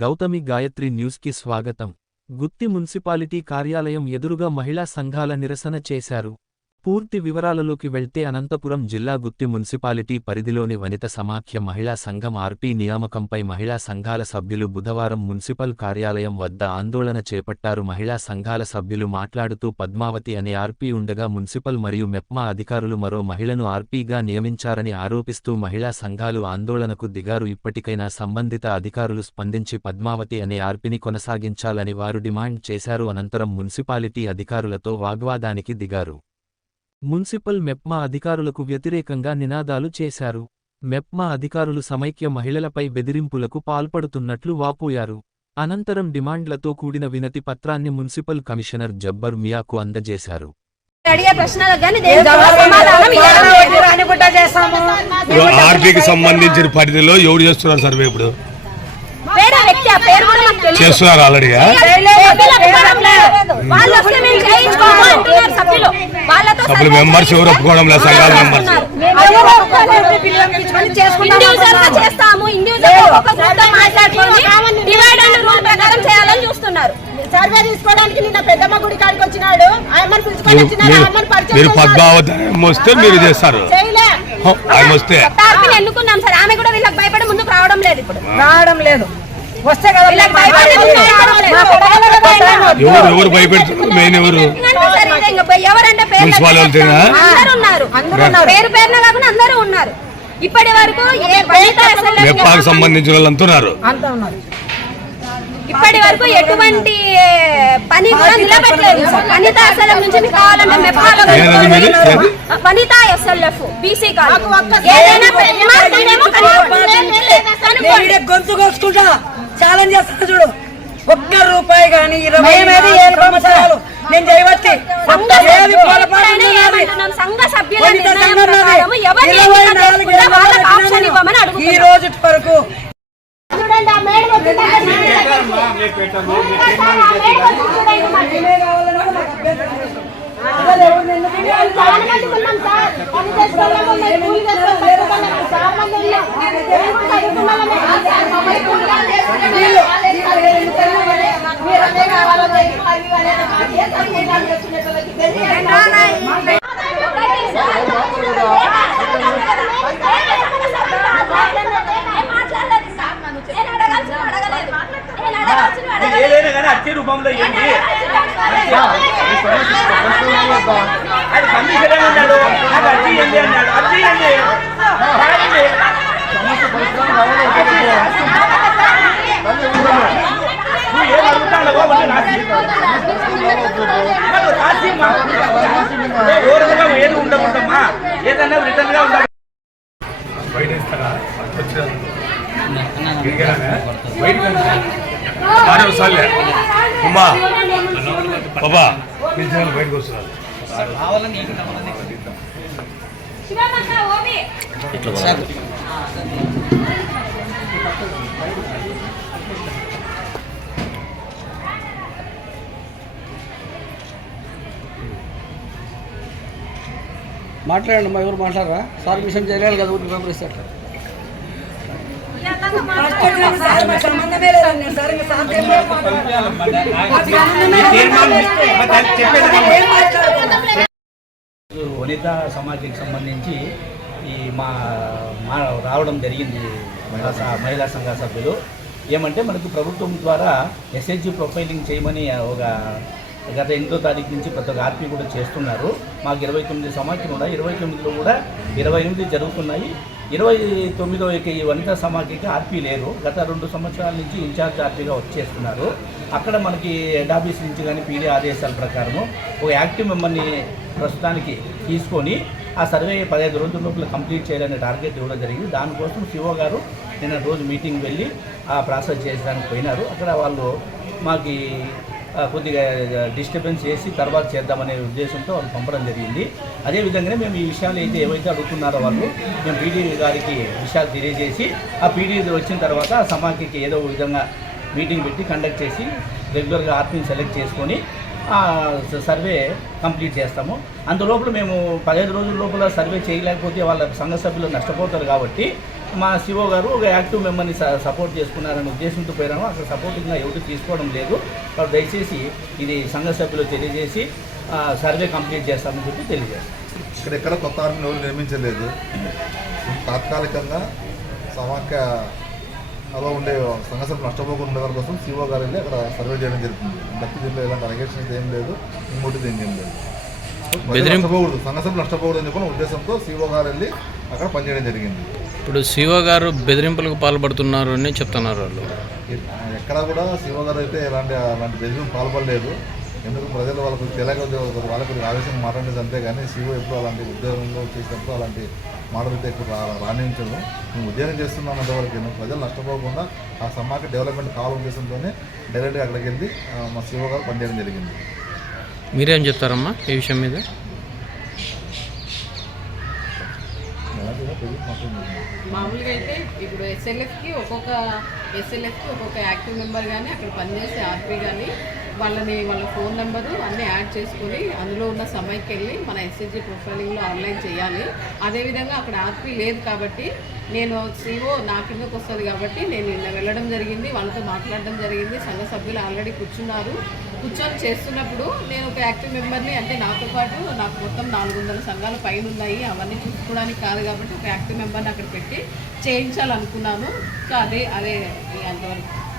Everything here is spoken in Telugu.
గౌతమి గాయత్రి న్యూస్కి స్వాగతం. గుత్తి మున్సిపాలిటీ కార్యాలయం ఎదురుగా మహిళా సంఘాల నిరసన చేశారు. పూర్తి వివరాలలోకి వెళ్తే అనంతపురం జిల్లా గుత్తి మున్సిపాలిటీ పరిధిలోని వనిత సమాఖ్య మహిళా సంఘం ఆర్పీ నియామకంపై మహిళా సంఘాల సభ్యులు బుధవారం మున్సిపల్ కార్యాలయం వద్ద ఆందోళన చేపట్టారు. మహిళా సంఘాల సభ్యులు మాట్లాడుతూ పద్మావతి అనే ఆర్పీ ఉండగా మున్సిపల్ మరియు మెప్మా అధికారులు మరో మహిళను ఆర్పీగా నియమించారని ఆరోపిస్తూ మహిళా సంఘాలు ఆందోళనకు దిగారు. ఇప్పటికైనా సంబంధిత అధికారులు స్పందించి పద్మావతి అనే ఆర్పీని కొనసాగించాలని వారు డిమాండ్ చేశారు. అనంతరం మున్సిపాలిటీ అధికారులతో వాగ్వాదానికి దిగారు. మున్సిపల్ మెప్మా అధికారులకు వ్యతిరేకంగా నినాదాలు చేశారు. మెప్మా అధికారులు సమైక్య మహిళలపై బెదిరింపులకు పాల్పడుతున్నట్లు వాపోయారు. అనంతరం డిమాండ్లతో కూడిన వినతి పత్రాన్ని మున్సిపల్ కమిషనర్ జబ్బర్ మియాకు అందజేశారు. ఆర్పీకి సంబంధించిన పరిధిలో ఎవరు చేస్తున్నారు సర్వే ఇప్పుడు. చేస్తున్నారు ఆల్రెడీగా. వాళ్ళు వస్తే మేము చేయించుకోము అంటున్నారు సభ్యులు వాళ్ళతో సభ్యులు members ఎవరు ఒప్పుకోవడం లేదు, సంఘాల members. ఇండివిజువల్గా చేస్తాము ఇండివిజువల్గా ఒక గ్రూప్తో మాట్లాడుకొని డివైడ్ అండ్ రూల్ ప్రకారం చేయాలని చూస్తున్నారు సర్వే తీసుకోవడానికి నిన్న పెద్దమ్మ గుడి కాడికి వచ్చినాడు ఆయమ్మని పిలుచుకొని మీరు వచ్చినాడు మీరు- ఆయమ్మని పరిచయం మీరు చేశారు. పద్మావతి వస్తే మీరు చేస్తారు చేయలే హ, ఆయన వస్తే తార్పిని ఎన్నుకున్నాం సార్ ఆమె కూడా వీళ్ళకి భయపడి ముందుకు రావడం లేదు ఇప్పుడు రావడం లేదు వస్తే కదా. ఎవరు ఎవరు భయపెడుతున్నారు? మెయిన్ ఎవరు? మున్సిపల్? అందరూ ఉన్నారు. అందరూ ఉన్నారు. పేరు పేరున కాకుండా అందరూ ఉన్నారు. ఇప్పటి వరకు మెప్పాకి సంబంధించిన వాళ్ళు అంటున్నారు. ఇప్పటి వరకు ఎటువంటి పని కూడా నిలబెట్టలేదు. వనిత ఎస్ఎల్ఎఫ్ నుంచి మీకు కావాలంటే మెప్పాలో? వనిత ఎస్ఎల్ఎఫ్ బీసీ కాదు ఏదైనా గొంతు కోసుకుంటా. ఛాలెంజ్ చేస్తా చూడు ఒక్క రూపాయి గాని ఇరవై సంవత్సరాలు నేను చేయవచ్చి సంఘ ఏది పొరపాటు ఉన్నది? ఏమంటున్నాం? సంఘ ఏదైనా కానీ అచ్చే రూపంలో ఏంటి అది కమిషన్ అన్నాడు నాకు అచ్చి ఇవ్వండి అన్నాడు ఏది ఉండకూడదమ్మా ఏదన్నా రిటర్న్గా ఉండాలి బయట ఇస్తారా అమ్మా బాబా బయటకు వస్తున్నారు మాట్లాడండి మా ఎవరు మాట్లాడరా? సార్ మిషన్ చేయాలి కదా ఊరికి పేపర్ ఇస్తే వనిత సమాజానికి సంబంధించి ఈ మా మా రావడం జరిగింది మహిళా మహిళా సంఘ సభ్యులు. ఏమంటే మనకు ప్రభుత్వం ద్వారా ఎస్హెచ్జి ప్రొఫైలింగ్ చేయమని ఒక గత ఎనిమిదో తారీఖు నుంచి ప్రతి ఒక్క ఆర్పీ కూడా చేస్తున్నారు. మాకు ఇరవై తొమ్మిది సమాఖ్యలు ఉన్నాయి. ఇరవై తొమ్మిదిలో కూడా ఇరవై ఎనిమిది జరుగుతున్నాయి. ఇరవై తొమ్మిదో ఇక ఈ వనితా సమాఖ్యకి ఆర్పీ లేరు. గత రెండు సంవత్సరాల నుంచి ఇన్ఛార్జ్ ఆర్పీగా వచ్చేస్తున్నారు అక్కడ మనకి హెడ్ ఆఫీస్ నుంచి కానీ పీడీ ఆదేశాల ప్రకారము ఒక యాక్టివ్ మెంబర్ని ప్రస్తుతానికి తీసుకొని ఆ సర్వే పదహైదు రోజుల లోపల కంప్లీట్ చేయాలనే టార్గెట్ ఇవ్వడం జరిగింది. దానికోసం సిఓ గారు నిన్న రోజు మీటింగ్ వెళ్ళి ఆ ప్రాసెస్ చేయడానికి పోయినారు. అక్కడ వాళ్ళు మాకు కొద్దిగా డిస్టర్బెన్స్ చేసి తర్వాత చేద్దామనే ఉద్దేశంతో వాళ్ళు పంపడం జరిగింది. అదేవిధంగానే మేము ఈ విషయాలు అయితే ఏవైతే అడుగుతున్నారో వాళ్ళు మేము పీడీ గారికి విషయాలు తెలియజేసి ఆ పీడీ వచ్చిన తర్వాత ఆ సమాఖ్యకి ఏదో ఒక విధంగా మీటింగ్ పెట్టి కండక్ట్ చేసి రెగ్యులర్గా ఆర్మీని సెలెక్ట్ చేసుకొని ఆ సర్వే కంప్లీట్ చేస్తాము. అందులోపల మేము పదిహేను రోజుల లోపల సర్వే చేయలేకపోతే వాళ్ళ సంఘ సభ్యులు నష్టపోతారు కాబట్టి మా శివో గారు ఒక యాక్టివ్ మెంబర్ని సపోర్ట్ చేసుకున్నారనే ఉద్దేశంతో పోయినాము. అక్కడ సపోర్టింగ్గా ఎవరు తీసుకోవడం లేదు. కాబట్టి దయచేసి ఇది సంఘ సభ్యులు తెలియజేసి సర్వే కంప్లీట్ చేస్తామని చెప్పి తెలియజేస్తాం. ఇక్కడ ఎక్కడ కొత్త ఆర్మీని ఎవరు నిర్మించలేదు. తాత్కాలికంగా సమాఖ్య అలా ఉండే సంఘసభలు నష్టపోకుండా ఉండడం కోసం సిఓ గారు వెళ్ళి అక్కడ సర్వే చేయడం జరుగుతుంది. దత్తి జిల్లా ఎలాంటి అలిగేషన్ అయితే ఏం లేదు. ఇంకోటి ఏం ఏం లేదు. నష్టపోకూడదు. సంఘసభలు నష్టపోకూడదు అని చెప్పిన ఉద్దేశంతో సిఓ గారు వెళ్ళి అక్కడ పనిచేయడం జరిగింది. ఇప్పుడు శివ గారు బెదిరింపులకు పాల్పడుతున్నారు అని చెప్తున్నారు వాళ్ళు. ఎక్కడ కూడా శివ గారు అయితే ఎలాంటి అలాంటి బెదిరింపు పాల్పడలేదు. ఎందుకు ప్రజలు వాళ్ళకు తెలియక వాళ్ళకు ఆవేశం మాట్లాడేది అంతే కానీ శివ ఎప్పుడు అలాంటి ఉద్యోగంలో చేసినప్పుడు అలాంటి మాటలు అయితే ఎక్కువ రా- రాణించదు మేము ఉద్యోగం చేస్తున్నాం అంతవరకు. ప్రజలు నష్టపోకుండా ఆ సమాఖ్య డెవలప్మెంట్ కావాల ఉద్దేశంతోనే డైరెక్ట్గా అక్కడికి వెళ్ళి మా శివ గారు పనిచేయడం జరిగింది. మీరేం చెప్తారమ్మా ఈ విషయం మీద? మామూలుగా అయితే ఇప్పుడు ఎస్ఎల్ఎఫ్కి ఒక్కొక్క ఎస్ఎల్ఎఫ్కి ఒక్కొక్క యాక్టివ్ మెంబర్ కానీ అక్కడ పనిచేసే ఆర్పీ కానీ వాళ్ళని వాళ్ళ ఫోన్ నెంబరు అన్నీ యాడ్ చేసుకొని అందులో ఉన్న సమయకి వెళ్ళి మన ఎస్ఎస్జి ప్రొఫైలింగ్లో ఆన్లైన్ చేయాలి. అదేవిధంగా అక్కడ ఆర్పీ లేదు కాబట్టి నేను సిఓ నా కిందకు వస్తుంది కాబట్టి నేను నిన్న వెళ్ళడం జరిగింది వాళ్ళతో మాట్లాడడం జరిగింది సంఘ సభ్యులు ఆల్రెడీ కూర్చున్నారు. కూర్చొని చేస్తున్నప్పుడు నేను ఒక యాక్టివ్ మెంబర్ని అంటే నాతో పాటు నాకు మొత్తం నాలుగు వందల సంఘాలు పైన ఉన్నాయి అవన్నీ చూసుకోవడానికి కాదు కాబట్టి ఒక యాక్టివ్ మెంబర్ని అక్కడ పెట్టి చేయించాలనుకున్నాను. సో అదే అదే అంతవరకు.